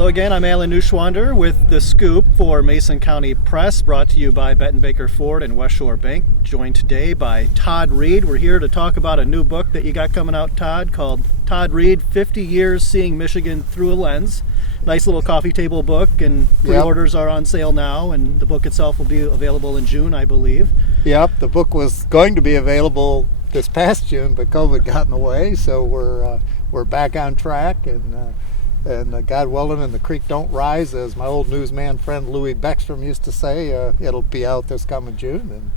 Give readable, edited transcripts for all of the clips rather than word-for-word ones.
Hello again, I'm Alan Neushwander with The Scoop for Mason County Press, brought to you by Betten Baker Ford and West Shore Bank. Joined today by Todd Reed. We're here to talk about a new book that you got coming out, Todd, called Todd Reed, 50 Years Seeing Michigan Through a Lens. Nice little coffee table book, and pre-orders are on sale now, and the book itself will be available in June, I believe. Yep, the book was going to be available this past June, but COVID got in the way, so we're back on track, and God willing, and the creek don't rise, as my old newsman friend Louis Beckstrom used to say. It'll be out this coming June,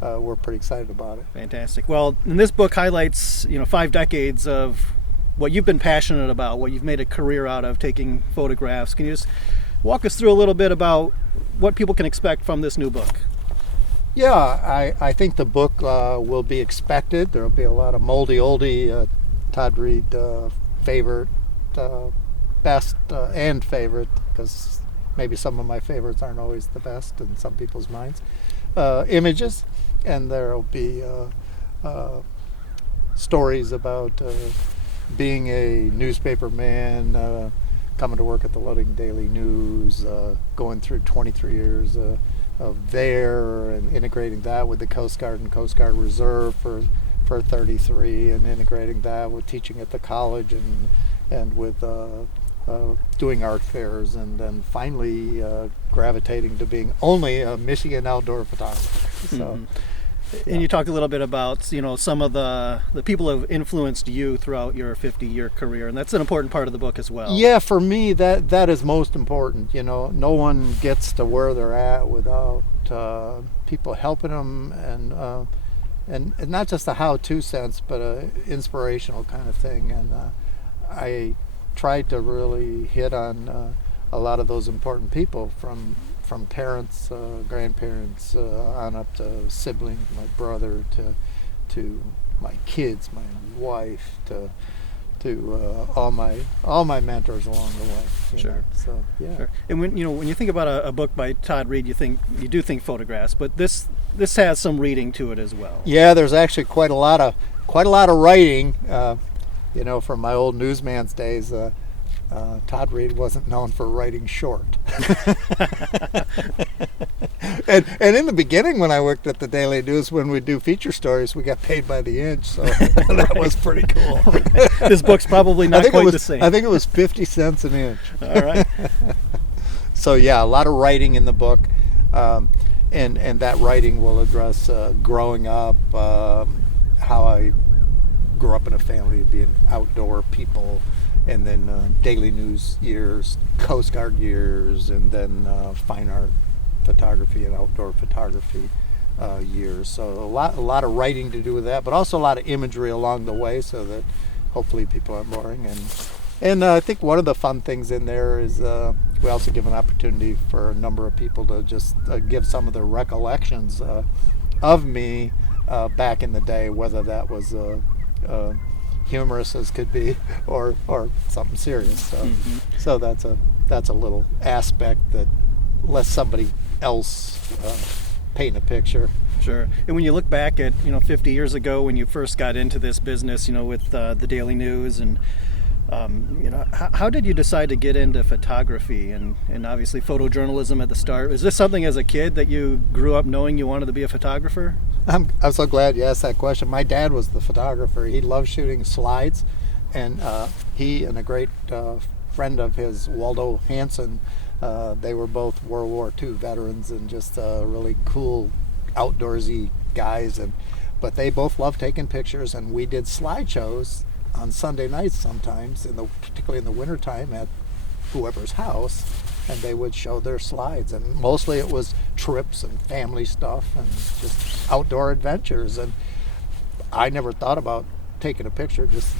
and we're pretty excited about it. Fantastic. Well, and this book highlights 5 decades of what you've been passionate about, what you've made a career out of, taking photographs. Can you just walk us through a little bit about what people can expect from this new book? Yeah, I think the book will be expected. There'll be a lot of moldy oldie Todd Reed favorite, best and favorite, because maybe some of my favorites aren't always the best in some people's minds, images, and there'll be stories about being a newspaper man, coming to work at the Ludington Daily News, going through 23 years of there, and integrating that with the Coast Guard and Coast Guard Reserve for 33, and integrating that with teaching at the college and with doing art fairs, and then finally gravitating to being only a Michigan outdoor photographer. So. Mm-hmm. And you talked a little bit about some of the people who have influenced you throughout your 50-year career, and that's an important part of the book as well. Yeah, for me that is most important. No one gets to where they're at without people helping them, and not just a how-to sense, but a inspirational kind of thing. And I tried to really hit on a lot of those important people, from parents, grandparents, on up to siblings, my brother, to my kids, my wife, to all my mentors along the way. Sure. So yeah. Sure. And when you think about a book by Todd Reed, you do think photographs, but this has some reading to it as well. Yeah, there's actually quite a lot of writing. From my old newsman's days. Todd Reed wasn't known for writing short. and in the beginning, when I worked at the Daily News, when we do feature stories, we got paid by the inch, so that was pretty cool. This book's probably not quite the same. I think it was 50 cents an inch. All right. So yeah, a lot of writing in the book, and that writing will address growing up, how I grew up in a family of being outdoor people, and then Daily News years, Coast Guard years, and then fine art photography and outdoor photography years. So a lot of writing to do with that, but also a lot of imagery along the way, so that hopefully people aren't boring. And I think one of the fun things in there is we also give an opportunity for a number of people to just give some of their recollections of me back in the day, whether that was humorous as could be, or something serious. So, so that's a little aspect that lets somebody else paint a picture. Sure. And when you look back at 50 years ago, when you first got into this business, with the Daily News, and how did you decide to get into photography and obviously photojournalism at the start? Is this something as a kid that you grew up knowing you wanted to be a photographer? I'm so glad you asked that question. My dad was the photographer. He loved shooting slides, and he and a great friend of his, Waldo Hansen, they were both World War II veterans and just really cool outdoorsy guys. But they both loved taking pictures, and we did slideshows on Sunday nights sometimes, particularly in the wintertime, at whoever's house, and they would show their slides, and mostly it was trips and family stuff and just outdoor adventures. And I never thought about taking a picture, just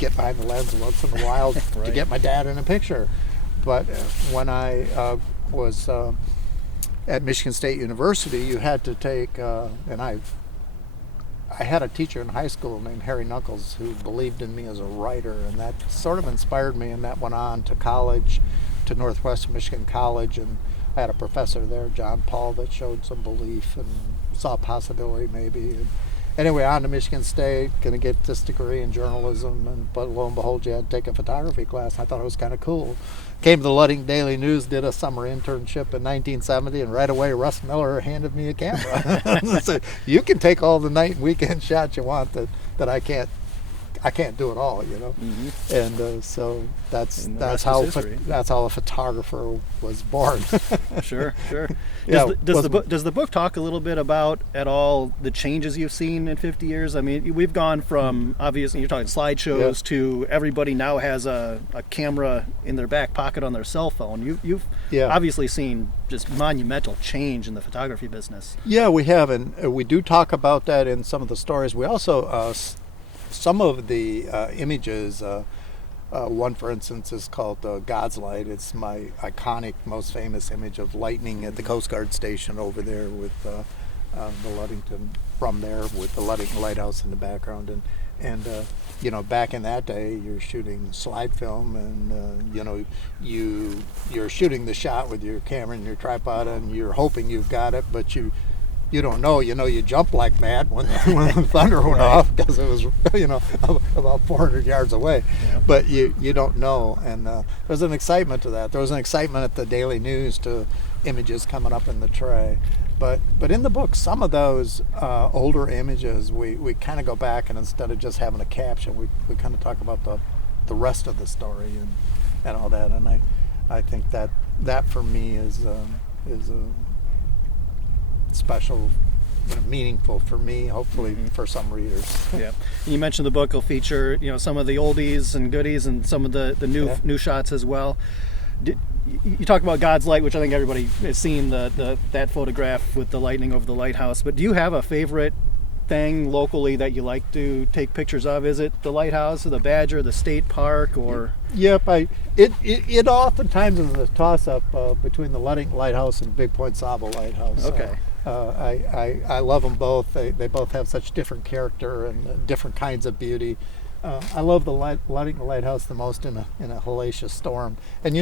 get behind the lens once in a while right. to get my dad in a picture. But when I was at Michigan State University, you had to take, and I had a teacher in high school named Harry Knuckles who believed in me as a writer, and that sort of inspired me, and that went on to college, to Northwestern Michigan College, and I had a professor there, John Paul, that showed some belief and saw a possibility maybe. anyway, on to Michigan State, going to get this degree in journalism, but lo and behold, you had to take a photography class. I thought it was kind of cool. Came to the Ludington Daily News, did a summer internship in 1970, and right away Russ Miller handed me a camera. So you can take all the night and weekend shots you want that I can't do it all, Mm-hmm. And so that's how a photographer was born. Sure. Yeah, Does the book talk a little bit about at all the changes you've seen in 50 years? I mean, we've gone from obviously you're talking slideshows to everybody now has a camera in their back pocket on their cell phone. You've obviously seen just monumental change in the photography business. Yeah, we have, and we do talk about that in some of the stories. We also some of the images. One, for instance, is called God's Light. It's my iconic, most famous image of lightning at the Coast Guard station over there with the Ludington, from there with the Ludington Lighthouse in the background. And back in that day, you're shooting slide film, and you're shooting the shot with your camera and your tripod, and you're hoping you've got it, but you don't know. You jump like mad when the thunder went off, because it was about 400 yards away. Yeah. But you don't know, and there's an excitement to that. There was an excitement at the Daily News to images coming up in the tray. But in the book, some of those older images, we kind of go back, and instead of just having a caption, we kind of talk about the rest of the story and all that. And I think that for me is special, meaningful for me, hopefully for some readers. Yeah. And you mentioned the book will feature some of the oldies and goodies and some of the new shots as well. You talk about God's Light, which I think everybody has seen that photograph with the lightning over the lighthouse, but do you have a favorite thing locally that you like to take pictures of? Is it the lighthouse or the Badger, the state park, or? Yep, it oftentimes is a toss-up between the Ludington Lighthouse and Big Point Sabo Lighthouse. Okay. I love them both. They both have such different character and different kinds of beauty. I love the Ludington Lighthouse the most in a hellacious storm. And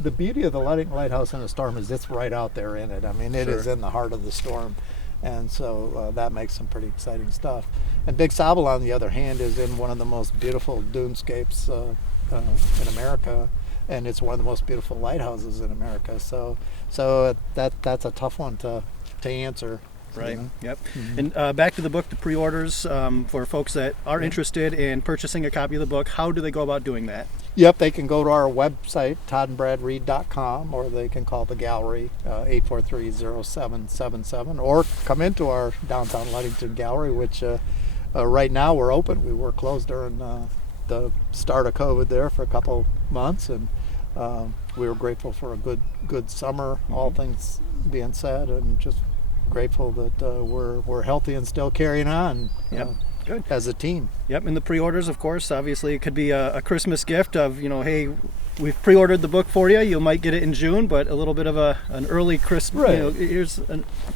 the beauty of the Ludington Lighthouse in a storm is it's right out there in it. I mean, it is in the heart of the storm. And so that makes some pretty exciting stuff. And Big Sable, on the other hand, is in one of the most beautiful dunescapes in America, and it's one of the most beautiful lighthouses in America. So that's a tough one to answer. Right. Yep. Mm-hmm. And back to the book, the pre-orders, for folks that are interested in purchasing a copy of the book, how do they go about doing that? Yep, they can go to our website, toddandbradreed.com, or they can call the gallery, 843-0777, or come into our downtown Ludington gallery, which right now we're open. We were closed during the start of COVID there for a couple months, and we were grateful for a good summer, all things being said, and just grateful that we're healthy and still carrying on. Good. As a team. Yep, and the pre-orders, of course, obviously it could be a Christmas gift of, hey, we've pre-ordered the book for you. You might get it in June, but a little bit of an early Christmas, here's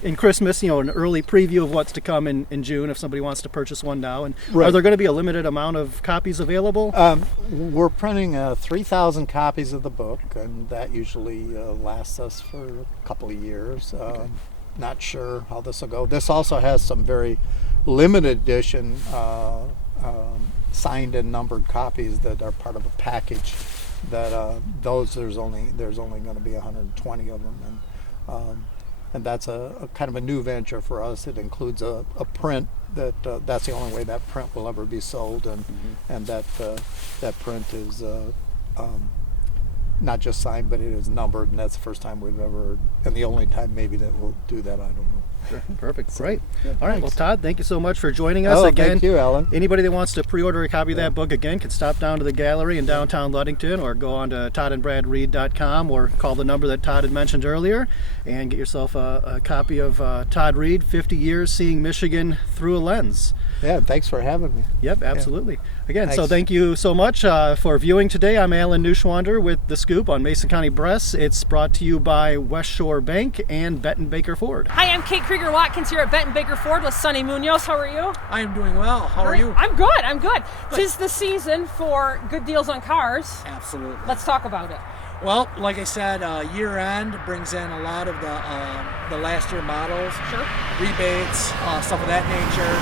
in Christmas, an early preview of what's to come in June if somebody wants to purchase one now. And are there going to be a limited amount of copies available? We're printing 3,000 copies of the book, and that usually lasts us for a couple of years. Okay. Not sure how this will go. This also has some very limited edition signed and numbered copies that are part of a package. That there's only going to be 120 of them, and that's a kind of a new venture for us. It includes a print that's the only way that print will ever be sold, and that print is not just signed, but it is numbered, and that's the first time we've ever, and the only time maybe that we'll do that, I don't know. Sure. Perfect. So, great. Yeah, all right. thanks. Well, Todd, thank you so much for joining us again. Thank you, Alan. Anybody that wants to pre-order a copy of that book again can stop down to the gallery in downtown Ludington, or go on to toddandbradreed.com, or call the number that Todd had mentioned earlier and get yourself a copy of Todd Reed, 50 Years Seeing Michigan Through a Lens. Yeah, thanks for having me. Yep, absolutely. Yeah. Again, thanks. so thank you so much for viewing today. I'm Alan Neushwander with The Scoop on Mason County Press. It's brought to you by West Shore Bank and Betten Baker Ford. Hi, I'm Kate Krieger-Watkins here at Betten Baker Ford with Sonny Munoz. How are you? I am doing well. How are you? I'm good. 'Tis the season for good deals on cars. Absolutely. Let's talk about it. Well, like I said, year end brings in a lot of the last year models, Sure. rebates, stuff of that nature.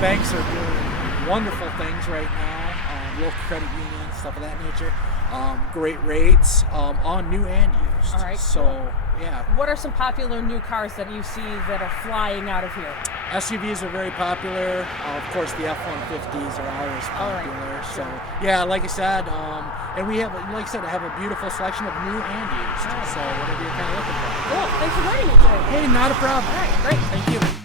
Banks are doing wonderful things right now. Local credit unions, stuff of that nature. Great rates on new and used. All right, So cool. yeah, What are some popular new cars that you see that are flying out of here? SUVs are very popular. Of course, the F-150s are always All right, popular. So sure. yeah, like I said, and we have, like I said, I have a beautiful selection of new and used. So whatever you're kind of looking for. Cool. Thanks for joining me today. Hey, not a problem. All right, great. Thank you.